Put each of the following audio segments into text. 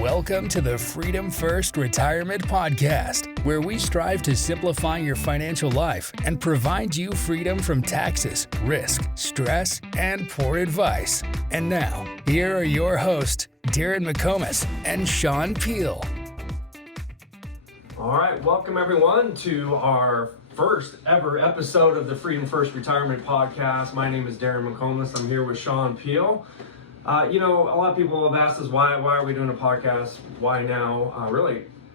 Welcome to the Freedom First Retirement Podcast, where we strive to simplify your financial life and provide you freedom from taxes, risk, stress, and poor advice. And now, here are your hosts, Darrin McComas and Shon Peil. All right, welcome everyone to our first ever episode of the Freedom First Retirement Podcast. My name is Darrin McComas. I'm here with Shon Peil. A lot of people have asked us why are we doing a podcast? Why now?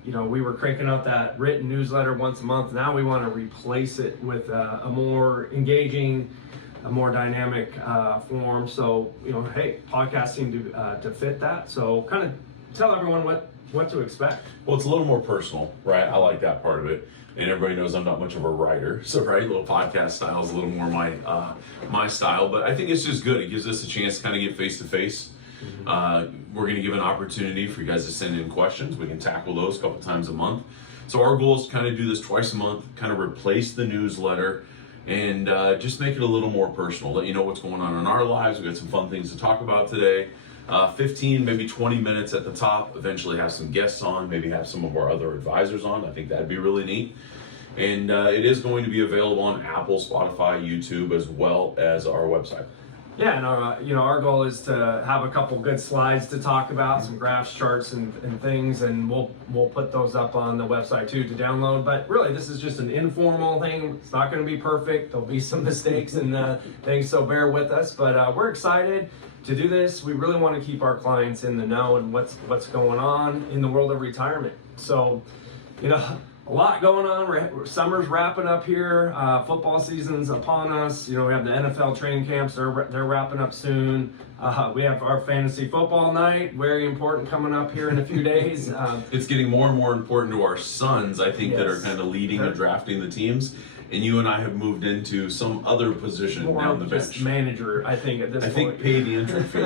We were cranking out that written newsletter once a month. Now we want to replace it with a more engaging, a more dynamic form. So, podcasts seem to fit that. So kind of tell everyone what to expect. Well, it's a little more personal, right? I like that part of it. And everybody knows I'm not much of a writer, so little podcast style is a little more my style. But I think it's just good. It gives us a chance to kind of get face to face. We're going to give an opportunity for you guys to send in questions. We can tackle those a couple times a month. So our goal is to kind of do this twice a month, kind of replace the newsletter, and just make it a little more personal. Let you know what's going on in our lives. We got some fun things to talk about today. 15, maybe 20 minutes at the top, eventually have some guests on, maybe have some of our other advisors on. I think that'd be really neat. And it is going to be available on Apple, Spotify, YouTube, as well as our website. Yeah, and our goal is to have a couple good slides to talk about, some graphs, charts, and things, and we'll put those up on the website too to download. But really, this is just an informal thing. It's not going to be perfect. There'll be some mistakes and things, so bear with us. But we're excited to do this. We really want to keep our clients in the know and what's going on in the world of retirement. So, a lot going on. Summer's wrapping up here. Football season's upon us. We have the NFL training camps. They're wrapping up soon. We have our fantasy football night, very important, coming up here in a few days. It's getting more and more important to our sons, I think, that are kind of leading and drafting the teams. And you and I have moved into some other position down the bench. Just manager, I think, at this point. I think pay the entry fee.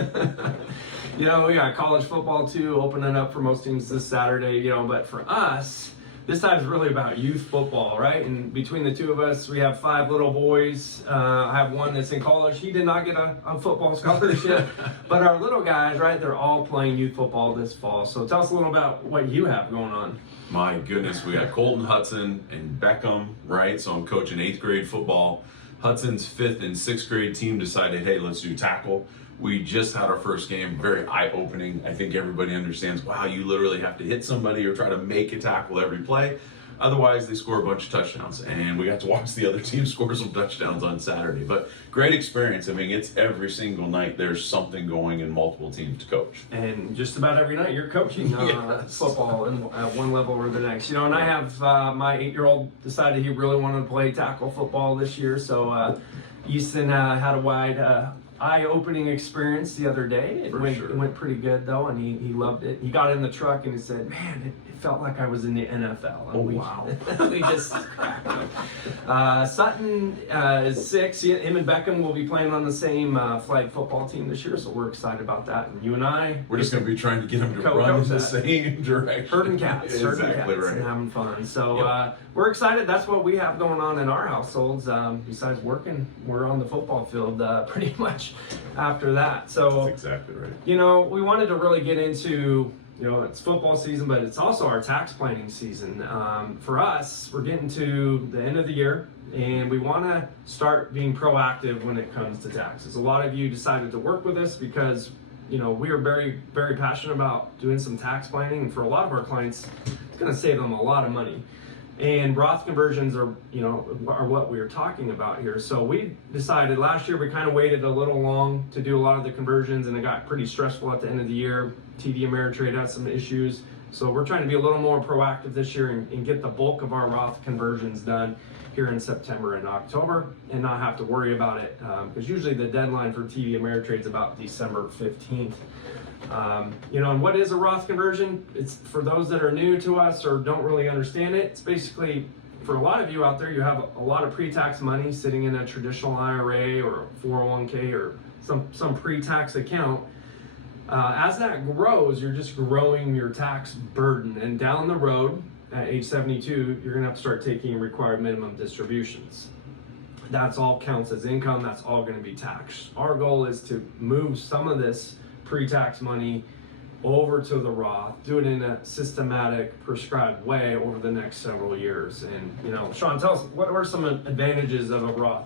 We got college football too, opening up for most teams this Saturday, but for us, this time is really about youth football, right? And between the two of us, we have 5 little boys. I have one that's in college. He did not get a football scholarship. But our little guys, right, they're all playing youth football this fall. So tell us a little about what you have going on. My goodness, we got Colton, Hudson, and Beckham, right? So I'm coaching 8th grade football. Hudson's 5th and 6th grade team decided, hey, let's do tackle. We just had our first game, very eye-opening. I think everybody understands, wow, you literally have to hit somebody or try to make a tackle every play. Otherwise, they score a bunch of touchdowns. And we got to watch the other team score some touchdowns on Saturday. But great experience. I mean, it's every single night there's something going in multiple teams to coach. And just about every night you're coaching football at one level or the next. And I have my 8-year-old decided he really wanted to play tackle football this year. So Easton had a wide eye-opening experience the otty day. It went pretty good though, and he loved it. He got in the truck and he said, "Man, it felt like I was in the NFL." And wow! We just cracked him. Sutton is 6. Him and Beckham will be playing on the same flag football team this year, so we're excited about that. And you and we're just going to be trying to get them to run in the same direction. Herding cats, exactly right, and having fun. So we're excited. That's what we have going on in our households. Besides working, we're on the football field pretty much after that. So that's exactly right. We wanted to really get into, it's football season, but it's also our tax planning season. For us, we're getting to the end of the year, and we want to start being proactive when it comes to taxes. A lot of you decided to work with us because, we are very, very passionate about doing some tax planning, and for a lot of our clients, it's going to save them a lot of money. And Roth conversions are what we are talking about here. So we decided last year, we kind of waited a little long to do a lot of the conversions, and it got pretty stressful at the end of the year. TD Ameritrade had some issues. So we're trying to be a little more proactive this year and get the bulk of our Roth conversions done here in September and October and not have to worry about it. Because usually the deadline for TD Ameritrade is about December 15th. And what is a Roth conversion? It's for those that are new to us or don't really understand it. It's basically, for a lot of you out there, you have a lot of pre-tax money sitting in a traditional IRA or a 401k or some pre-tax account. As that grows, you're just growing your tax burden, and down the road at age 72, you're gonna have to start taking required minimum distributions. That's all counts as income. That's all gonna be taxed. Our goal is to move some of this pre-tax money over to the Roth, do it in a systematic, prescribed way over the next several years. And, you know, Shon, tell us, what are some advantages of a Roth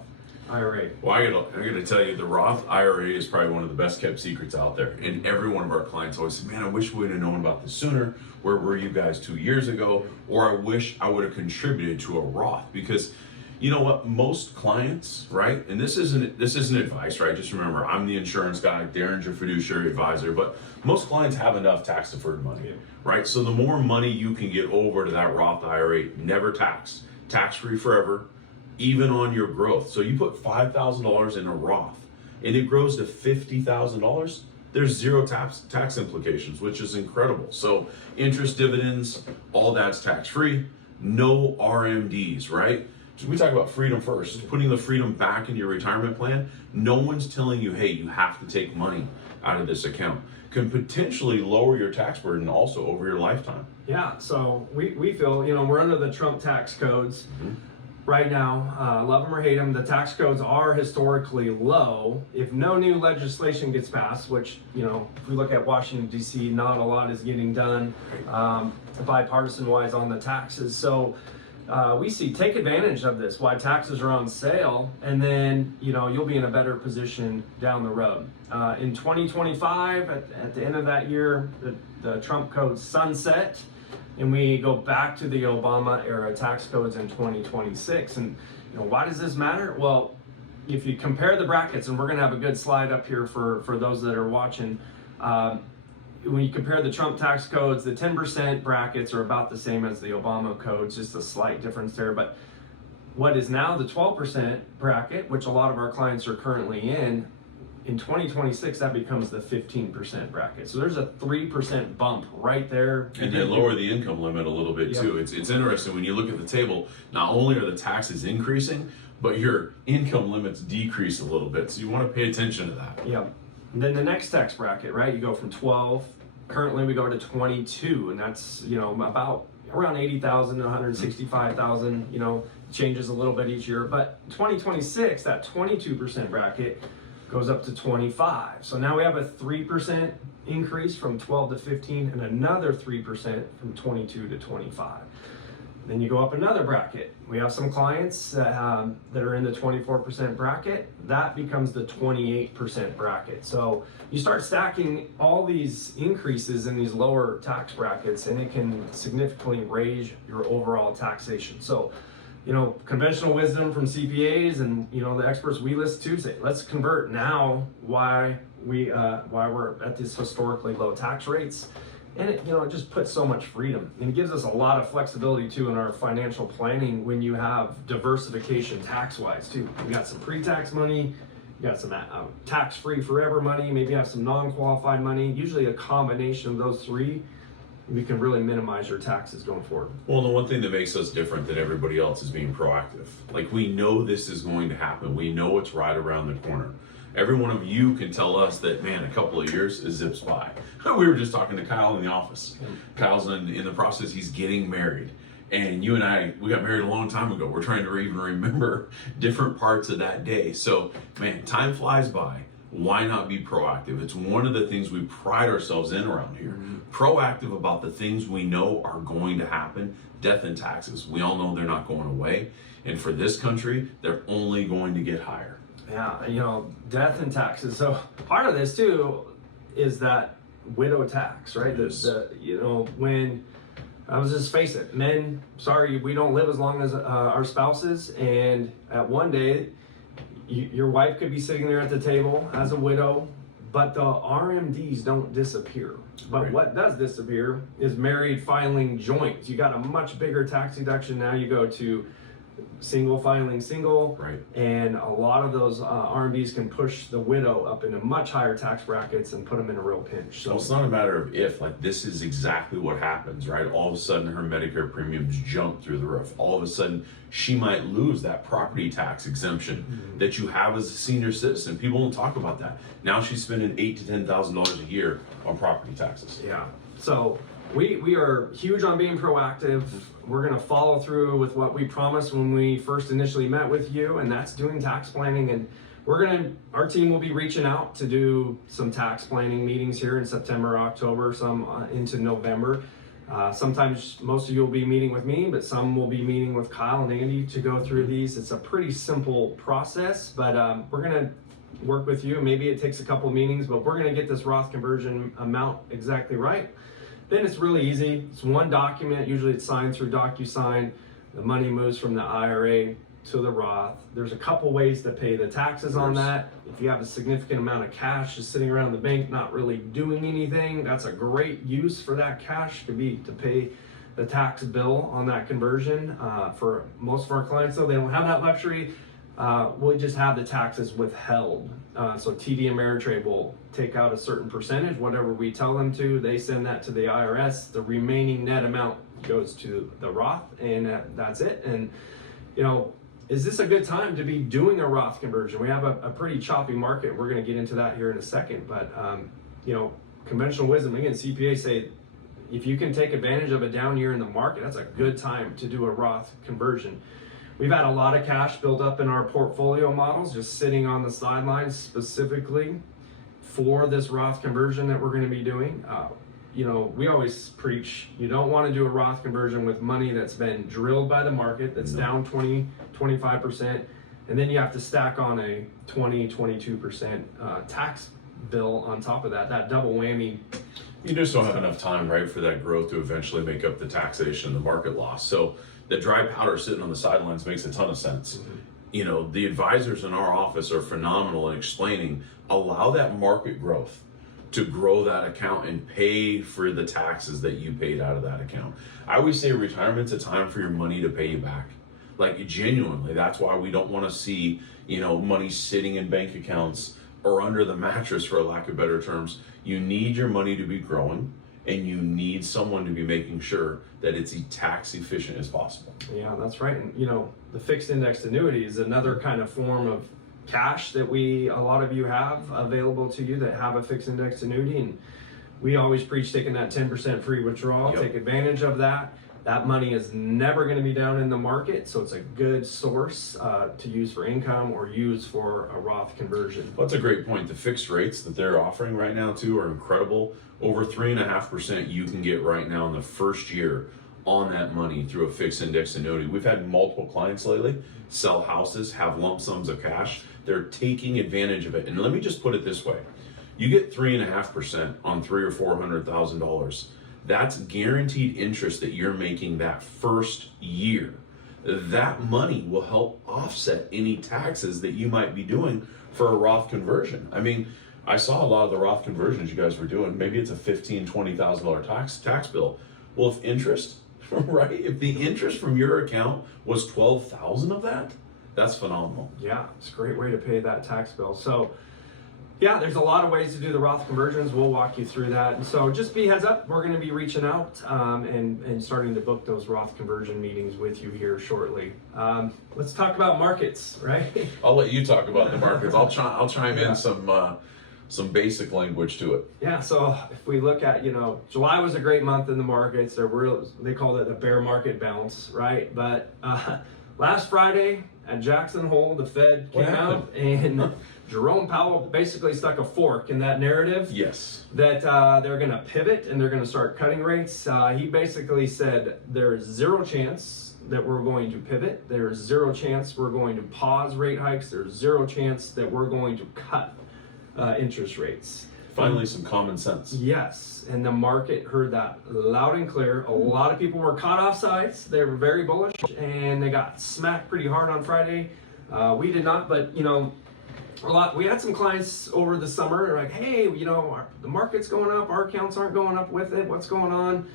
IRA? Well, I gotta tell you, the Roth IRA is probably one of the best kept secrets out there. And every one of our clients always say, man, I wish we would have known about this sooner. Where were you guys 2 years ago? Or I wish I would have contributed to a Roth. Because you know what, most clients, right? And this isn't advice, right? Just remember, I'm the insurance guy, Darrin's your fiduciary advisor, but most clients have enough tax deferred money, right? So the more money you can get over to that Roth IRA, never tax-free forever, even on your growth. So you put $5,000 in a Roth and it grows to $50,000, there's zero tax implications, which is incredible. So interest, dividends, all that's tax-free, no RMDs, right? So we talk about freedom first, putting the freedom back in your retirement plan. No one's telling you, hey, you have to take money out of this account. Can potentially lower your tax burden also over your lifetime. Yeah, so we feel, you know, we're under the Trump tax codes right now. Love them or hate them, the tax codes are historically low. If no new legislation gets passed, which, you know, if we look at Washington, D.C., not a lot is getting done bipartisan-wise on the taxes. So we see, take advantage of this, why taxes are on sale, and then, you know, you'll be in a better position down the road. In 2025, at the end of that year, the Trump codes sunset, and we go back to the Obama era tax codes in 2026. And, you know, why does this matter? Well, if you compare the brackets, and we're going to have a good slide up here for those that are watching, when you compare the Trump tax codes, the 10% brackets are about the same as the Obama codes, just a slight difference there. But what is now the 12% bracket, which a lot of our clients are currently in 2026, that becomes the 15% bracket. So there's a 3% bump right there. And they lower the income limit a little bit too. It's interesting when you look at the table, not only are the taxes increasing, but your income limits decrease a little bit. So you want to pay attention to that. Yeah. And then the next tax bracket, right? You go from 12, currently we go to 22, and that's, you know, about around 80,000 to 165,000, you know, changes a little bit each year. But 2026, that 22% bracket goes up to 25. So now we have a 3% increase from 12 to 15 and another 3% from 22 to 25. Then you go up another bracket. We have some clients that are in the 24% bracket. That becomes the 28% bracket. So you start stacking all these increases in these lower tax brackets, and it can significantly raise your overall taxation. So, you know, conventional wisdom from CPAs and, you know, the experts we list to say, let's convert now why we're at these historically low tax rates. And it, you know, it just puts so much freedom, and it gives us a lot of flexibility too in our financial planning when you have diversification tax-wise too. You got some pre-tax money, you got some tax-free forever money, maybe you have some non-qualified money. Usually a combination of those three, we can really minimize your taxes going forward. Well, the one thing that makes us different than everybody else is being proactive. Like, we know this is going to happen. We know it's right around the corner. Every one of you can tell us that, man, a couple of years is zips by. We were just talking to Kyle in the office. Kyle's in the process, he's getting married. And you and I, we got married a long time ago. We're trying to even remember different parts of that day. So, man, time flies by. Why not be proactive? It's one of the things we pride ourselves in around here. Proactive about the things we know are going to happen. Death and taxes. We all know they're not going away. And for this country, they're only going to get higher. Yeah, you know, death and taxes. So part of this too is that widow tax, right? You know, when let's just face it, men, sorry, we don't live as long as our spouses, and at one day, your wife could be sitting there at the table as a widow, but the RMDs don't disappear. But what does disappear is married filing joints. You got a much bigger tax deduction now. You go to single filing single, and a lot of those RMDs can push the widow up into much higher tax brackets and put them in a real pinch. So well, it's not a matter of if, like, this is exactly what happens, right? All of a sudden her Medicare premiums jump through the roof. All of a sudden she might lose that property tax exemption that you have as a senior citizen. People don't talk about that. Now she's spending $8,000 to $10,000 a year on property taxes. Yeah. So we are huge on being proactive. We're going to follow through with what we promised when we first initially met with you, and that's doing tax planning. And our team will be reaching out to do some tax planning meetings here in September, October, some into November. Sometimes most of you will be meeting with me, but some will be meeting with Kyle and Andy to go through these. It's a pretty simple process, but we're gonna work with you. Maybe it takes a couple meetings, but we're gonna get this Roth conversion amount exactly right. Then it's really easy. It's one document. Usually it's signed through DocuSign. The money moves from the IRA to the Roth. There's a couple ways to pay the taxes on that. If you have a significant amount of cash just sitting around the bank not really doing anything, that's a great use for that cash to pay the tax bill on that conversion. For most of our clients though, they don't have that luxury. We just have the taxes withheld. So TD Ameritrade will take out a certain percentage, whatever we tell them to. They send that to the IRS. The remaining net amount goes to the Roth, and that's it. And you know, is this a good time to be doing a Roth conversion? We have a pretty choppy market. We're going to get into that here in a second. But you know, conventional wisdom, again, CPAs say if you can take advantage of a down year in the market, that's a good time to do a Roth conversion. We've had a lot of cash built up in our portfolio models, just sitting on the sidelines specifically for this Roth conversion that we're going to be doing. You know, we always preach, you don't want to do a Roth conversion with money that's been drilled by the market, that's down 20, 25%, and then you have to stack on a 20, 22% tax bill on top of that. That double whammy. You just don't have enough time, right, for that growth to eventually make up the taxation, the market loss. So the dry powder sitting on the sidelines makes a ton of sense. Mm-hmm. You know, the advisors in our office are phenomenal in explaining, allow that market growth to grow that account and pay for the taxes that you paid out of that account. I always say retirement's a time for your money to pay you back. Like genuinely, that's why we don't want to see, you know, money sitting in bank accounts or under the mattress, for a lack of better terms. You need your money to be growing, and you need someone to be making sure that it's tax efficient as possible. Yeah, that's right. And you know, the fixed indexed annuity is another kind of form of cash that a lot of you have available to you that have a fixed indexed annuity, and we always preach taking that 10% free withdrawal. Take advantage of that. That money is never going to be down in the market, so it's a good source to use for income or use for a Roth conversion. Well, that's a great point. The fixed rates that they're offering right now too are incredible. Over 3.5% you can get right now in the first year on that money through a fixed index annuity. We've had multiple clients lately sell houses, have lump sums of cash. They're taking advantage of it. And let me just put it this way. You get 3.5% on $300,000 or $400,000. That's guaranteed interest that you're making that first year. That money will help offset any taxes that you might be doing for a Roth conversion. I mean, I saw a lot of the Roth conversions you guys were doing. Maybe it's a $15,000, $20,000 tax bill. Well, if interest, right? If the interest from your account was $12,000 of that, that's phenomenal. Yeah, it's a great way to pay that tax bill. So yeah, there's a lot of ways to do the Roth conversions. We'll walk you through that. And so just be heads up, we're going to be reaching out and starting to book those Roth conversion meetings with you here shortly. Let's talk about markets, right? I'll let you talk about the markets. I'll chime in some basic language to it. Yeah, so if we look at, you know, July was a great month in the markets. They called it a bear market bounce, right? But last Friday at Jackson Hole, the Fed came out and Jerome Powell basically stuck a fork in that narrative. Yes. That they're going to pivot and they're going to start cutting rates. He basically said there's zero chance that we're going to pivot. There's zero chance we're going to pause rate hikes. There's zero chance that we're going to cut interest rates. Finally, some common sense. Yes, and the market heard that loud and clear. A lot of people were caught off sides. They were very bullish, and they got smacked pretty hard on Friday. We did not, but you know, we had some clients over the summer. They're like, "Hey, you know, the market's going up. Our accounts aren't going up with it. What's going on?"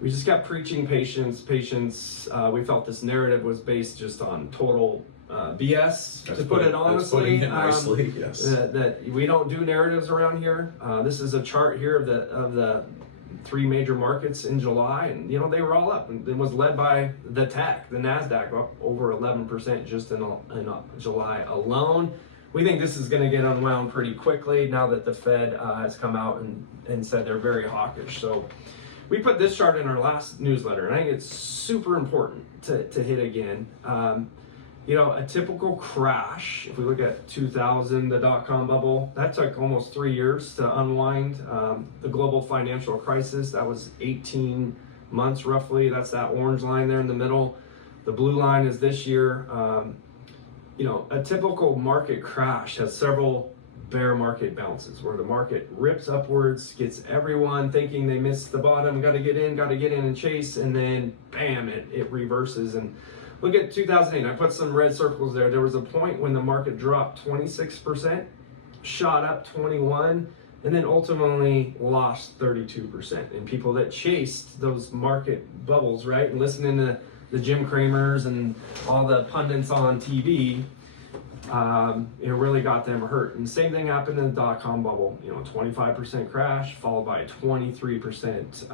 We just kept preaching patience. We felt this narrative was based just on total BS, to put it honestly. Nicely, yes. That we don't do narratives around here. This is a chart here of the three major markets in July, and you know they were all up. And it was led by the tech, the Nasdaq, up over 11% just in July alone. We think this is going to get unwound pretty quickly now that the Fed has come out and said they're very hawkish. So we put this chart in our last newsletter, and I think it's super important to hit again. A typical crash, if we look at 2000, the dot-com bubble, that took almost 3 years to unwind. The global financial crisis, that was 18 months roughly. That's that orange line there in the middle. The blue line is this year. A typical market crash has several bear market bounces where the market rips upwards, gets everyone thinking they missed the bottom, got to get in and chase, and then bam, it reverses. And look at 2008. I put some red circles there. There was a point when the market dropped 26%, shot up 21%, and then ultimately lost 32%. And people that chased those market bubbles, right, and listening to the Jim Cramers and all the pundits on TV, it really got them hurt. And the same thing happened in the dot-com bubble. 25% crash followed by a 23%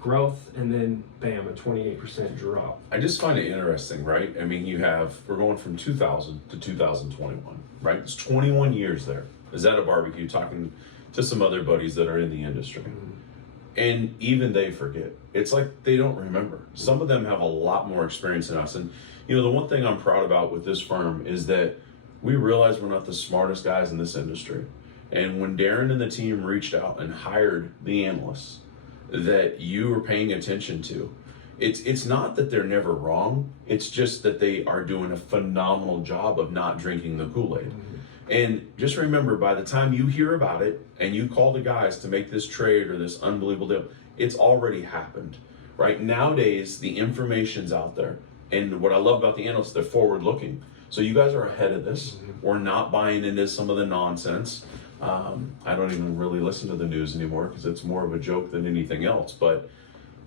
growth, and then bam, a 28% drop. I just find it interesting, right? I mean, we're going from 2000 to 2021, right? It's 21 years there. Is at a barbecue talking to some other buddies that are in the industry. And even they forget. It's like they don't remember. Some of them have a lot more experience than us. And the one thing I'm proud about with this firm is that we realize we're not the smartest guys in this industry. And when Darrin and the team reached out and hired the analysts that you were paying attention to, it's not that they're never wrong. It's just that they are doing a phenomenal job of not drinking the Kool-Aid. And just remember, by the time you hear about it and you call the guys to make this trade or this unbelievable deal, it's already happened, right? Nowadays, the information's out there. And what I love about the analysts, they're forward looking. So you guys are ahead of this. We're not buying into some of the nonsense. I don't even really listen to the news anymore because it's more of a joke than anything else. But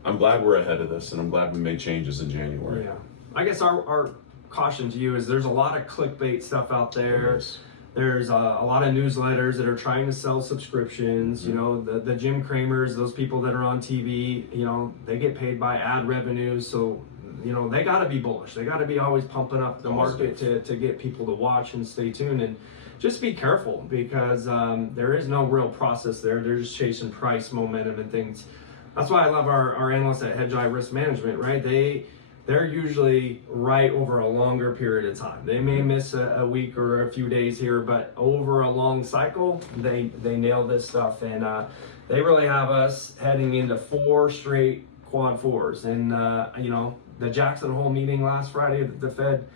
I'm glad we're ahead of this, and I'm glad we made changes in January. Yeah. I guess our caution to you is there's a lot of clickbait stuff out there. Yes. There's a lot of newsletters that are trying to sell subscriptions. The Jim Cramers, those people that are on TV, they get paid by ad revenue. So, they got to be bullish. They got to be always pumping up the market to get people to watch and stay tuned. And just be careful because there is no real process there. They're just chasing price, momentum, and things. That's why I love our analysts at Hedgeye Risk Management, right? They're usually right over a longer period of time. They may miss a week or a few days here, but over a long cycle, they nail this stuff. And they really have us heading into 4 straight quad fours. And, the Jackson Hole meeting last Friday at the Fed,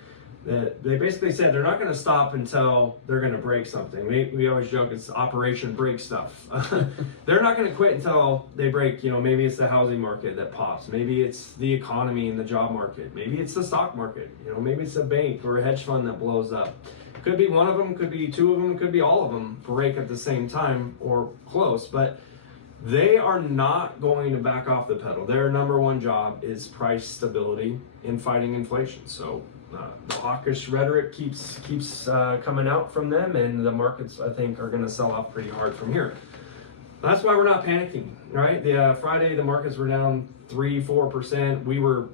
they basically said they're not going to stop until they're going to break something. We always joke it's Operation Break Stuff. They're not going to quit until they break, maybe it's the housing market that pops. Maybe it's the economy and the job market. Maybe it's the stock market. Maybe it's a bank or a hedge fund that blows up. Could be one of them, could be 2 of them, could be all of them break at the same time or close. But they are not going to back off the pedal. Their number one job is price stability in fighting inflation. So the hawkish rhetoric keeps coming out from them, and the markets, I think, are going to sell off pretty hard from here. That's why we're not panicking, right? The Friday, the markets were down 3-4%. We were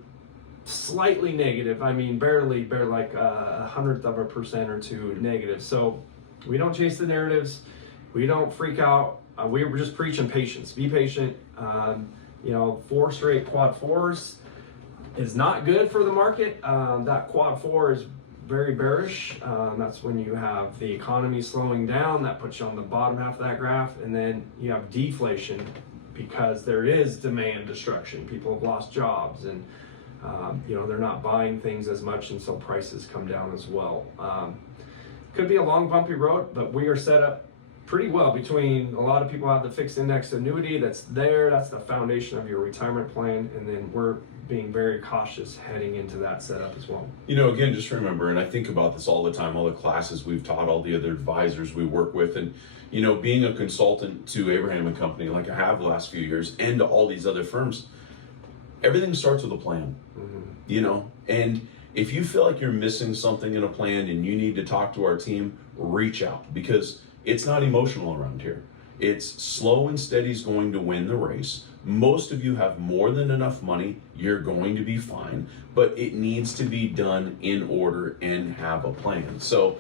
slightly negative. I mean, barely like a 100% or 2 negative. So we don't chase the narratives. We don't freak out. We were just preaching patience. Be patient. 4 straight quad fours is not good for the market. That quad 4 is very bearish. That's when you have the economy slowing down. That puts you on the bottom half of that graph. And then you have deflation because there is demand destruction. People have lost jobs and they're not buying things as much, and so prices come down as well. Could be a long bumpy road, but we are set up pretty well. Between a lot of people have the fixed index annuity that's the foundation of your retirement plan, and then we're being very cautious heading into that setup as well. Again, just remember, and I think about this all the time, all the classes we've taught, all the other advisors we work with, and being a consultant to Abraham and Company like I have the last few years, and to all these other firms, everything starts with a plan. And if you feel like you're missing something in a plan and you need to talk to our team, reach out, because it's not emotional around here. It's slow and steady is going to win the race. Most of you have more than enough money. You're going to be fine, but it needs to be done in order and have a plan. So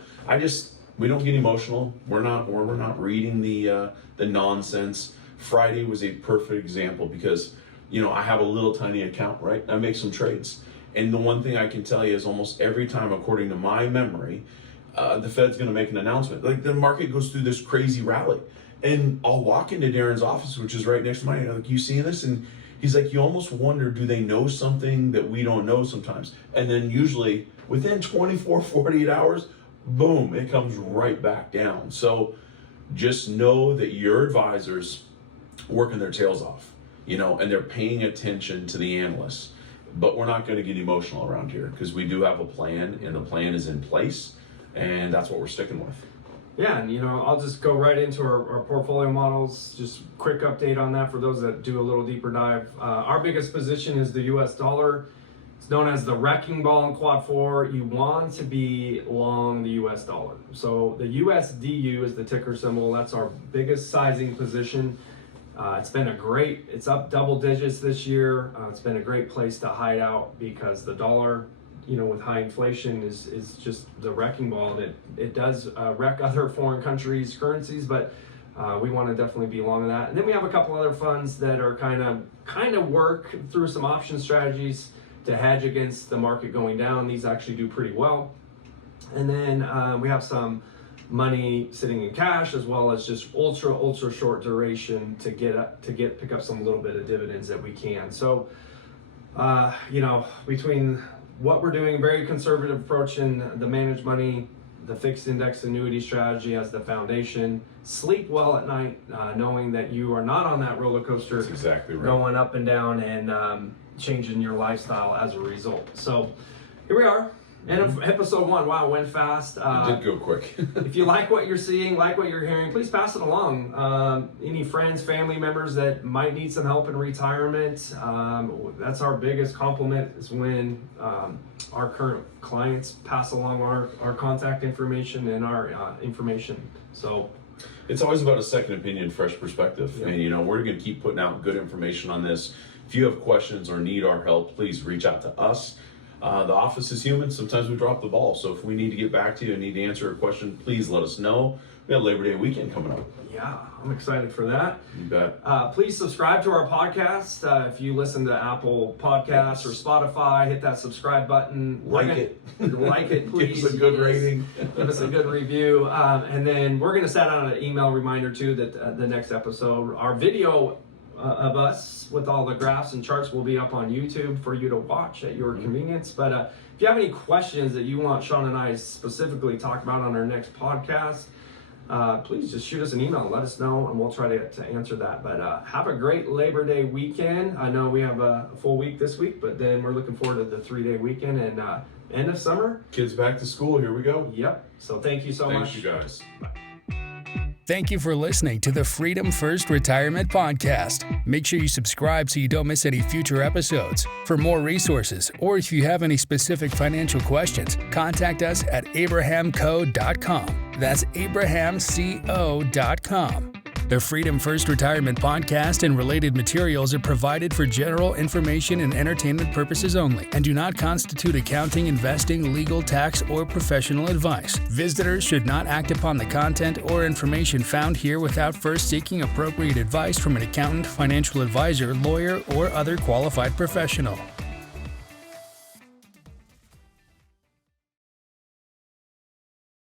we don't get emotional. We're not reading the nonsense. Friday was a perfect example because I have a little tiny account, right? I make some trades. And the one thing I can tell you is almost every time, according to my memory, the Fed's going to make an announcement. Like the market goes through this crazy rally. And I'll walk into Darrin's office, which is right next to mine. I'm like, you seeing this? And he's like, you almost wonder, do they know something that we don't know sometimes? And then usually within 24, 48 hours, boom, it comes right back down. So just know that your advisors working their tails off, and they're paying attention to the analysts. But we're not going to get emotional around here because we do have a plan, and the plan is in place, and that's what we're sticking with. Yeah, and I'll just go right into our portfolio models. Just quick update on that for those that do a little deeper dive. Our biggest position is the US dollar. It's known as the wrecking ball in Quad 4. You want to be long the US dollar. So the USDU is the ticker symbol. That's our biggest sizing position. It's up double digits this year. It's been a great place to hide out because the dollar, with high inflation is just the wrecking ball. It does wreck other foreign countries' currencies, but we want to definitely be long on that. And then we have a couple other funds that are kind of work through some option strategies to hedge against the market going down. These actually do pretty well. And then we have some money sitting in cash, as well as just ultra short duration to pick up some little bit of dividends that we can. So between what we're doing, very conservative approach in the managed money, the fixed index annuity strategy as the foundation. Sleep well at night, knowing that you are not on that roller coaster. That's exactly right. Going up and down and changing your lifestyle as a result. So here we are. And episode 1, wow, went fast. It did go quick. If you like what you're seeing, like what you're hearing, please pass it along. Any friends, family members that might need some help in retirement, that's our biggest compliment is when our current clients pass along our contact information and our information. So it's always about a second opinion, fresh perspective. Yep. And we're going to keep putting out good information on this. If you have questions or need our help, please reach out to us. The office is human. Sometimes we drop the ball. So if we need to get back to you and need to answer a question, please let us know. We have Labor Day weekend coming up. Yeah, I'm excited for that. You bet. Please subscribe to our podcast. If you listen to Apple Podcasts or Spotify, hit that subscribe button. Like it, please. Give us a good rating. Give us a good review. And then we're going to set out an email reminder too that the next episode, our video of us with all the graphs and charts will be up on YouTube for you to watch at your convenience. But if you have any questions that you want Shon and I specifically talk about on our next podcast, please just shoot us an email and let us know, and we'll try to answer that. But have a great Labor Day weekend. I know we have a full week this week, but then we're looking forward to the 3-day weekend and end of summer. Kids back to school. Here we go. Yep. So thank you so much. Thanks, you guys. Bye. Thank you for listening to the Freedom First Retirement Podcast. Make sure you subscribe so you don't miss any future episodes. For more resources, or if you have any specific financial questions, contact us at abrahamco.com. That's abrahamco.com. The Freedom First Retirement Podcast and related materials are provided for general information and entertainment purposes only and do not constitute accounting, investing, legal, tax, or professional advice. Visitors should not act upon the content or information found here without first seeking appropriate advice from an accountant, financial advisor, lawyer, or other qualified professional.